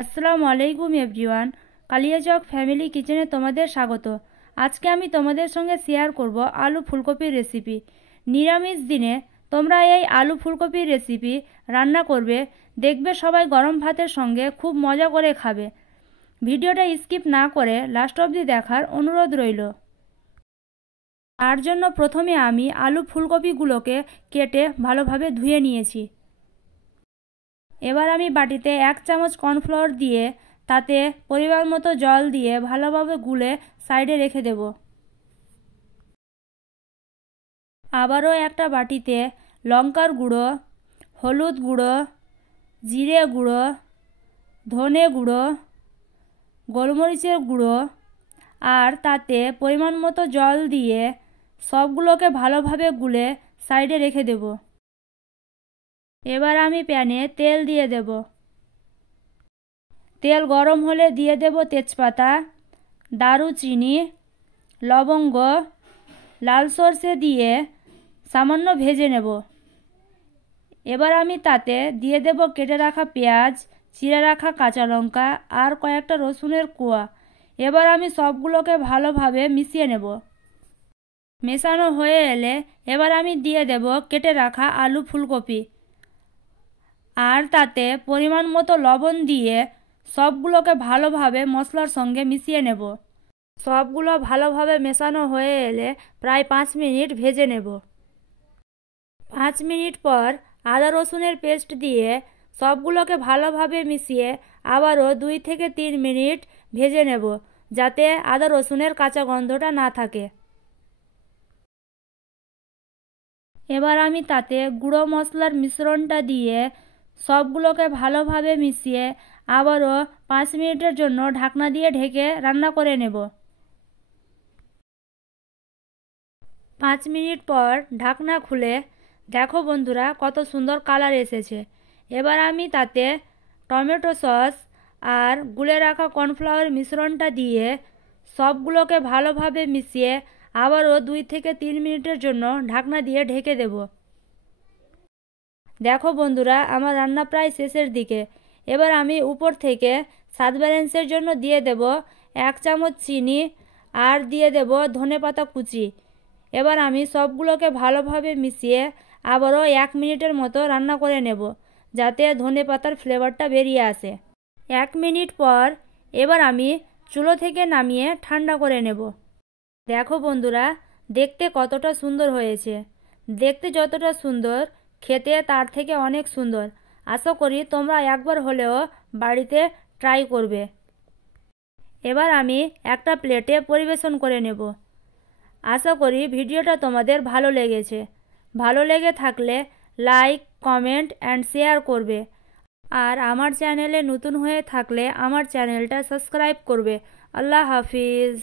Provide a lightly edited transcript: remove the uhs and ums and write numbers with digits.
আসসালামু আলাইকুম everyone. Kaliachak family কিচেনে তোমাদের স্বাগত। আজকে আমি তোমাদের সঙ্গে শেয়ার করব আলু ফুলকপির রেসিপি। নিরামিষ দিনে তোমরা এই আলু ফুলকপির রেসিপি রান্না করবে, দেখবে সবাই গরম ভাতের সঙ্গে খুব মজা করে খাবে। ভিডিওটা স্কিপ না করে লাস্ট অবধি দেখার অনুরোধ রইল। তার জন্য প্রথমে আমি আলু ফুলকপিগুলোকে কেটে ভালোভাবে ধুয়ে নিয়েছি। এবার আমি বাটিতে 1 চামচ কর্নফ্লাওয়ার দিয়ে তাতে পরিমাণ মতো জল দিয়ে ভালোভাবে গুলে সাইডে রেখে দেব। আবারও একটা বাটিতে লঙ্কার গুঁড়ো, হলুদ গুঁড়ো, জিরে গুঁড়ো, ধনে গুঁড়ো, গোলমরিচের গুঁড়ো আর তাতে পরিমাণ মতো জল দিয়ে সবগুলোকে ভালোভাবে গুলে সাইডে রেখে দেব। এবার আমি প্যানে তেল দিয়ে দেব। তেল গরম হলে দিয়ে দেব তেজপাতা, দারুচিনি, লবঙ্গ, লাল সর্ষে দিয়ে সামান্য ভেজে নেব। এবার আমি তাতে দিয়ে দেব কেটে রাখা পেঁয়াজ, চিড়ে রাখা কাঁচা লঙ্কা আর কয়েকটা রসুনের কোয়া। এবার আমি সবগুলোকে ভালোভাবে মিশিয়ে নেব। মেশানো হয়ে এলে এবার আমি দিয়ে দেব কেটে রাখা আলু ফুলকপি আর তাতে পরিমাণ মতো লবণ দিয়ে সবগুলোকে ভালোভাবে মশলার সঙ্গে মিশিয়ে নেব। সবগুলো ভালোভাবে মেশানো হয়ে এলে প্রায় 5 মিনিট ভেজে নেব। 5 মিনিট পর আদা রসুনের পেস্ট দিয়ে সবগুলোকে ভালোভাবে মিশিয়ে আবারও 2 থেকে 3 মিনিট ভেজে নেব, যাতে আদা রসুনের কাঁচা গন্ধটা না থাকে। এবার আমি তাতে গুঁড়ো মশলার মিশ্রণটা দিয়ে সবগুলোকে ভালোভাবে মিশিয়ে আবারও 5 মিনিটের জন্য ঢাকনা দিয়ে ঢেকে রান্না করে নেব। 5 মিনিট পর ঢাকনা খুলে দেখো বন্ধুরা কত সুন্দর কালার এসেছে। এবার আমি তাতে টমেটো সস আর গুলে রাখা কর্নফ্লাওয়ার মিশ্রণটা দিয়ে সবগুলোকে ভালোভাবে মিশিয়ে আবারও 2 থেকে 3 মিনিটের জন্য ঢাকনা দিয়ে ঢেকে দেব। দেখো বন্ধুরা আমার রান্না প্রায় শেষের দিকে। এবার আমি উপর থেকে স্বাদ ব্যালেন্সের জন্য দিয়ে দেব 1 চামচ চিনি আর দিয়ে দেব ধনেপাতা কুচি। এবার আমি সবগুলোকে ভালোভাবে মিশিয়ে আবারও 1 মিনিটের মতো রান্না করে নেব, যাতে ধনেপাতার ফ্লেভারটা বেরিয়ে আসে। 1 মিনিট পর এবার আমি চুলো থেকে নামিয়ে ঠান্ডা করে নেব। দেখো বন্ধুরা দেখতে কতটা সুন্দর হয়েছে। দেখতে যতটা সুন্দর খেতে তার থেকে অনেক সুন্দর। আশা করি তোমরা একবার হলেও বাড়িতে ট্রাই করবে। এবার আমি একটা প্লেটে পরিবেশন করে নেব। আশা করি ভিডিওটা তোমাদের ভালো লেগেছে। ভালো লেগে থাকলে লাইক, কমেন্ট অ্যান্ড শেয়ার করবে। আর আমার চ্যানেলে নতুন হয়ে থাকলে আমার চ্যানেলটা সাবস্ক্রাইব করবে। আল্লাহ হাফিজ।